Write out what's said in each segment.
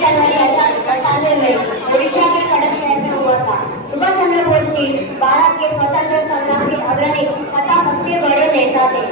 जनवरी 1898 में ओडिशा के कटक शहर में हुआ था। सुभाष चंद्र बोस जी भारत के स्वतंत्र संग्राम के अग्रणी तथा सबसे बड़े नेता थे।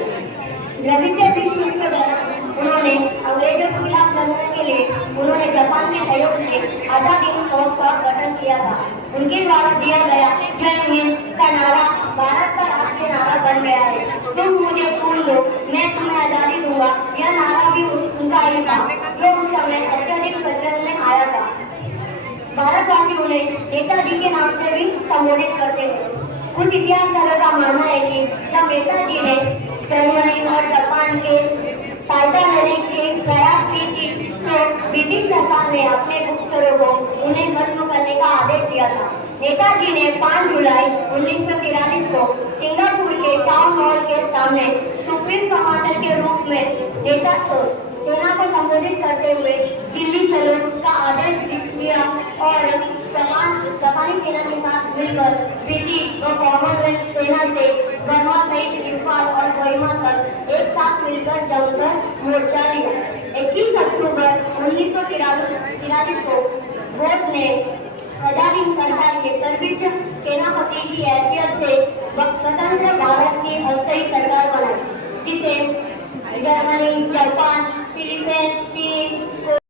द्रविड़ विश्व युद्ध के दौरान उन्होंने अंग्रेजों के खिलाफ लड़ने के लिए उन्होंने जापान के सहयोग से आजादी फौज का गठन किया था। उनके द्वारा दिया गया जय हिंद का नारा भारत का राष्ट्रीय नारा बन गया है। तुम मुझे खून दो, मैं तुम्हें आजादी दूंगा, यह नारा भी उनका ही था जो उस समय अत्यधिक प्रचलन में आया था। भारतवासी उन्हें नेताजी के नाम से भी संबोधित करते हैं। कुछ इतिहासकारों का मानना है कि जब नेताजी ने जर्मनी और जापान के सहायता लेने के प्रयास की थी तो ब्रिटिश सरकार ने अपने गुप्तचरों को उन्हें खत्म करने का आदेश दिया था। नेताजी ने 5 जुलाई 1943 को सिंगापुर के टाउन हॉल के सामने सुप्रीम कमांडर के रूप में सेना को संबोधित करते हुए दिल्ली चलो का आदेश दिया और जापानी सेना के साथ मिलकर ब्रिटिश और कॉमनवेल्थ सेना से गढ़वा सहित इंफाल और कोहिमा तक एक साथ मिलकर जमकर मोर्चा लिया। 21 अक्टूबर 1943 को बोस ने आजाद सरकार के सर्वोच्च सेनापति की हैसियत से स्वतंत्र भारत की अस्थायी सरकार बनाई, जिसे जर्मनी, जापान, फिलिपाईन्स, चीन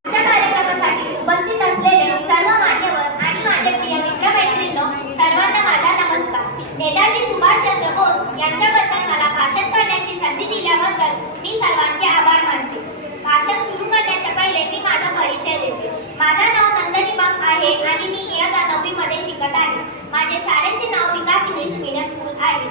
कार्यक्रमासाठी उपस्थित असलेले सर्व मान्यवर आणि माझे प्रिय मित्रमैत्रिणींनो, सर्वांना माझा नमस्कार। नेताजी सुभाषचंद्र बोस यांच्याबद्दल मला भाषण करण्याची संधी दिल्याबद्दल मी सर्वांचे आभार मानते। भाषण सुरू करण्याच्या पहिले मी माझा परिचय देते। माझे नाव नंदनी बाग आहे आणि मी इयत्ता 9वी मध्ये शिकत आहे। माझे शाळेचे नाव विकास इंग्लिश मीडियम स्कूल आहे।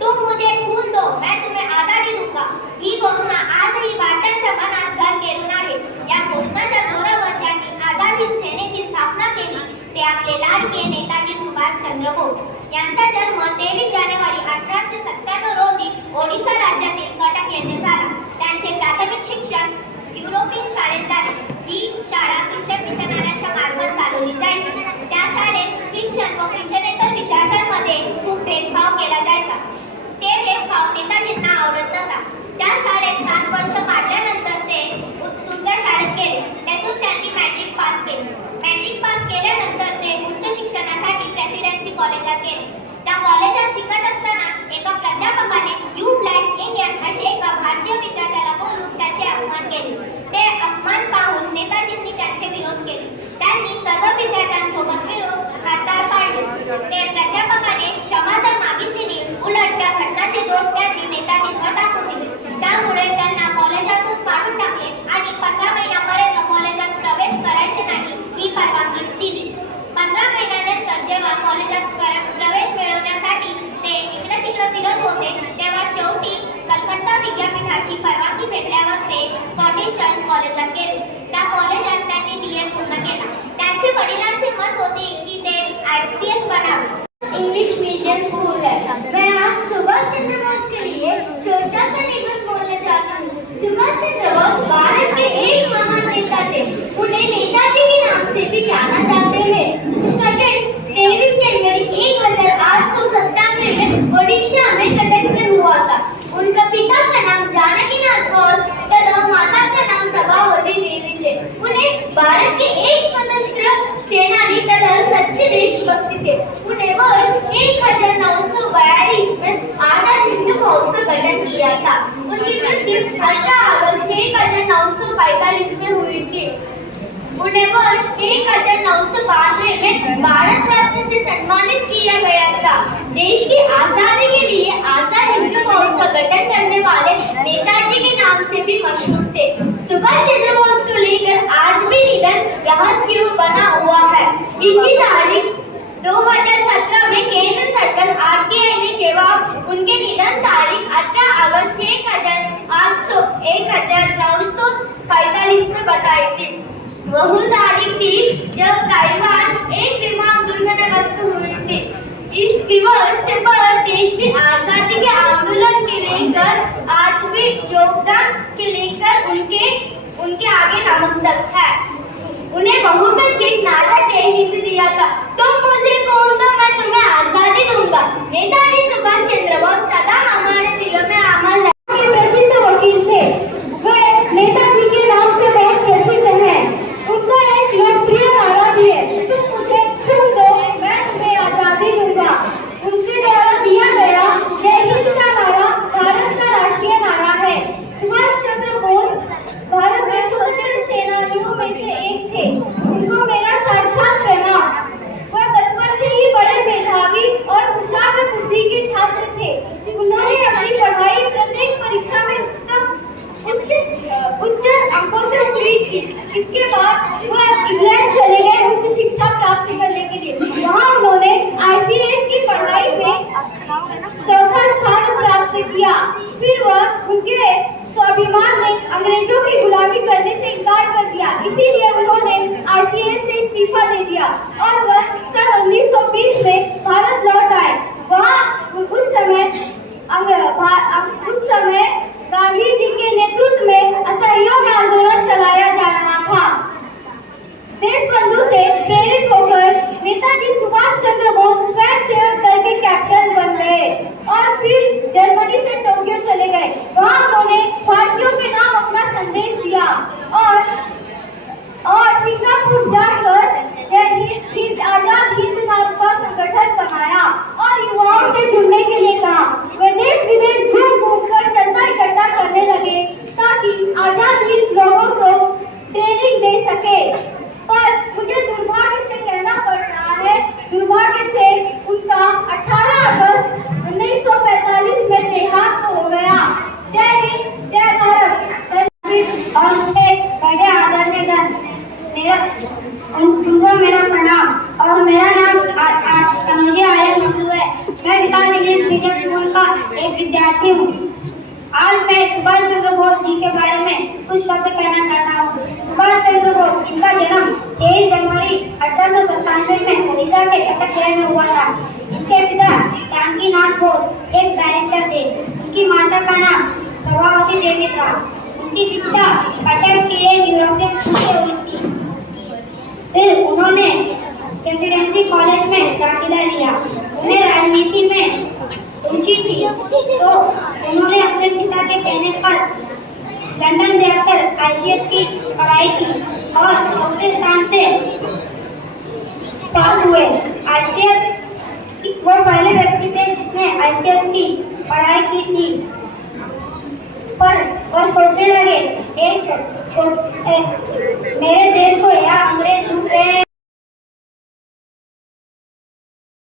तुम मुझे खून दो, मैं तुम्हें आजादी दूंगा ही घोषणा आजही भारताच्या मनात घर केरून आहे। या घोषणाच्या जोरावर ज्यांनी आझादी सेनेची स्थापना केली ते आपले लाडके नेताजी सुभाषचंद्र बोस। यांचा जन्म 23 जानेवारी 1897 रोजी ओडिशा राज्यातील कटक येथे झाला। त्यांचे प्राथमिक शिक्षण युरोपियन शाळेत झाले। ही शाळा ख्रिश्चन मिशनऱ्यांच्या मार्फत चालवली जायची। त्या शाळेत ख्रिश्चन व ख्रिश्चनेतर विद्यार्थ्यांमध्ये खूप भेदभाव केला जायचा। ते भेदभाव नेताजींना आवडत नव्हता। त्या शाळेत 7 वर्ष काढल्यानंतर ते दुसऱ्या शाळेत गेले। त्यातून त्यांनी मॅट्रिक पास केले। मॅट्रिक पास केल्यानंतर ते उच्च शिक्षणासाठी प्रेसिडेन्सी कॉलेजात गेले। त्या कॉलेजात शिकत असताना एका प्राध्यापकाने यू ब्लॅक इंडियन असे एका भारतीय विद्यार्थ्याला बोलून त्याचे अपमान केले। ते अपमान पाहून नेताजींनी त्यांचे विरोध केले। त्यांनी सर्व विद्यार्थ्यांसोबत मिळून हरताळ काढली। ते प्राध्यापकाने क्षमा तर मागितली नाही, उलट त्या घटनाचे दोष त्यांनी नेताजींवर टाकून दिले। त्यामुळे त्यांना कॉलेजातून काढून टाकले आणि 15 महिन्यापर्यंत कॉलेजात प्रवेश करायचे नाही ही परवानगी दिली। 15 महिन्यानंतर जेव्हा कॉलेजात प्रवेश मिळवण्यासाठी ते इकडे-तिकडे फिरत होते तेव्हा शेवटी कलकत्ता विद्यापीठाची परवानगी भेटल्यावर ते स्कॉटिश चर्च कॉलेजात गेले। त्या कॉलेजात त्यांनी BA पूर्ण केला। त्यांचे वडिलांचे मत होते की ते ICS बनावे। इंग्लिश मीडियम स्कूल है। मैं आज सुभाष चंद्र बोस के लिए छोटा सा निबंध बोलना चाहता हूँ। सुभाष चंद्र बोस भारत के एक महान नेता थे। उन्हें नेताजी के नाम से भी जाना जाते हैं। उनका जन्म 23 जनवरी 1897 में ओडिशा में कटक में हुआ था। उनका पिता का नाम जानकीनाथ और तथा माता का नाम प्रभावती देवी थे। उन्हें भारत के एक स्वतंत्र सेनानी तथा सच्चे देशभक्ति थे। उन्हें वर्ष 1942 में आजाद हिंद फौज का गठन किया था। उनकी मृत्यु 18 अगस्त 1945 में हुई थी। उन्हें वर्ष 1992 में भारत रत्न से सम्मानित किया गया था। देश की आजादी के लिए आजाद हिंद फौज का गठन करने वाले नेताजी के नाम से भी मशहूर थे। सुभाष चंद्र बोस को लेकर आज भी निधन रहस्य बना हुआ है। इसी तारीख 2017 में केंद्र सरकार RTI ने जवाब उनके निधन तारीख 18 अगस्त 1945 में बताई थी। वह तारीख थी जब ताइवान एक विमान दुर्घटनाग्रस्त हुई थी। इस दिवस पर देश की आजादी के आंदोलन के लेकर आज भी योगदान के लेकर उनके आगे नमस्तक है। उन्हें बहुप्रसिद्ध नारा जय हिंद दिया था। तुम मुझे खून दो, मैं तुम्हें आजादी दूंगा। नेताजी सुभाष चंद्र बोस सदा हमारे दिलों में अमर है। प्रसिद्ध वकील थे। वे नेताजी के नाम से बहुत प्रसिद्ध हैं। उनका एक इस्तीफा दे दिया और वह सन 1920 में भारत लौट आए। वहाँ उस समय गांधी जी के नेतृत्व में असहयोग आंदोलन चलाया जा रहा था। देशबंधु से प्रेरित होकर नेताजी सुभाष चंद्र बोस स्वयं सेवक दल के कैप्टन बन गए और फिर जर्मनी से टोक्यो चले गए। वहाँ उन्होंने भारतीयों के नाम अपना संदेश दिया और सिंगापुर जाकर आजाद हिंद नाम का संगठन बनाया और युवाओं से जुड़ने के लिए कहा। वे देश विदेश घूम घूम कर चंदा इकट्ठा करने लगे ताकि आजाद हिंद लोगों को ट्रेनिंग दे सके। पर मुझे दुर्भाग्य से कहना पड़ रहा है, दुर्भाग्य से उनका 18 अगस्त 1945 में देहांत हो गया। जय हिंद, जय भारत। और उनके बड़े आदरणीय उनको मेरा प्रणाम और मेरा नाम मुझे आर्यन मंगलू है। मैं विकास इंग्लिश मीडियम स्कूल का एक विद्यार्थी हूँ। आज मैं सुभाष चंद्र बोस जी के बारे में कुछ शब्द कहना चाहता हूँ। सुभाष चंद्र बोस, इनका जन्म 23 जनवरी 1897 में ओडिशा के कटक शहर में हुआ था। इनके पिता जानकी नाथ बोस एक बैरिस्टर थे। उनकी माता का नाम प्रभावती देवी था। उनकी शिक्षा कटक के एक यूरोपियन स्कूल से हुई थी। फिर उन्होंने प्रेसिडेंसी कॉलेज में दाखिला लिया। उन्हें राजनीति में रुचि थी तो उन्होंने अपने पिता के कहने पर लंदन जाकर आईसीएस की पढ़ाई की और चौथे स्थान से पास हुए। आईसीएस वो पहले व्यक्ति थे जिसने आईसीएस की पढ़ाई की थी। पर वह सोचने लगे मेरे